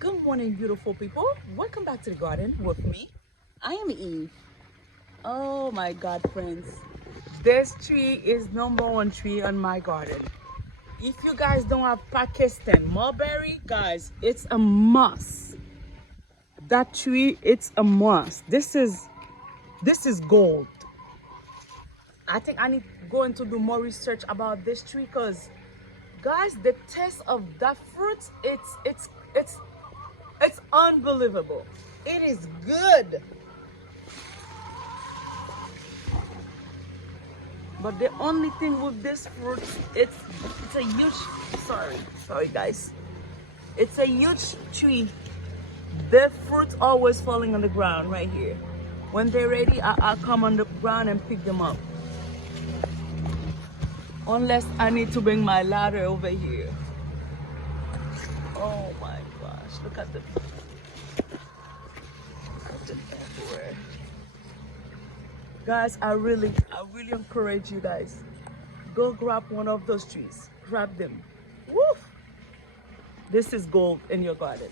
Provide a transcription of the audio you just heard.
Good morning, beautiful people. Welcome back to the garden with me. I am Eve. Oh my God, friends. This tree is #1 tree on my garden. If you guys don't have Pakistan mulberry, guys, it's a must. That tree, it's a must. This is gold. I think I need to go into do more research about this tree because guys, the taste of that fruit, it's unbelievable. It is good. But the only thing with this fruit, it's a huge, sorry guys. It's a huge tree. The fruit always falling on the ground right here. When they're ready, I'll come on the ground and pick them up. Unless I need to bring my ladder over here. Oh my gosh, look at them everywhere. Guys, I really encourage you guys. Go grab one of those trees. Grab them. Woo! This is gold in your garden.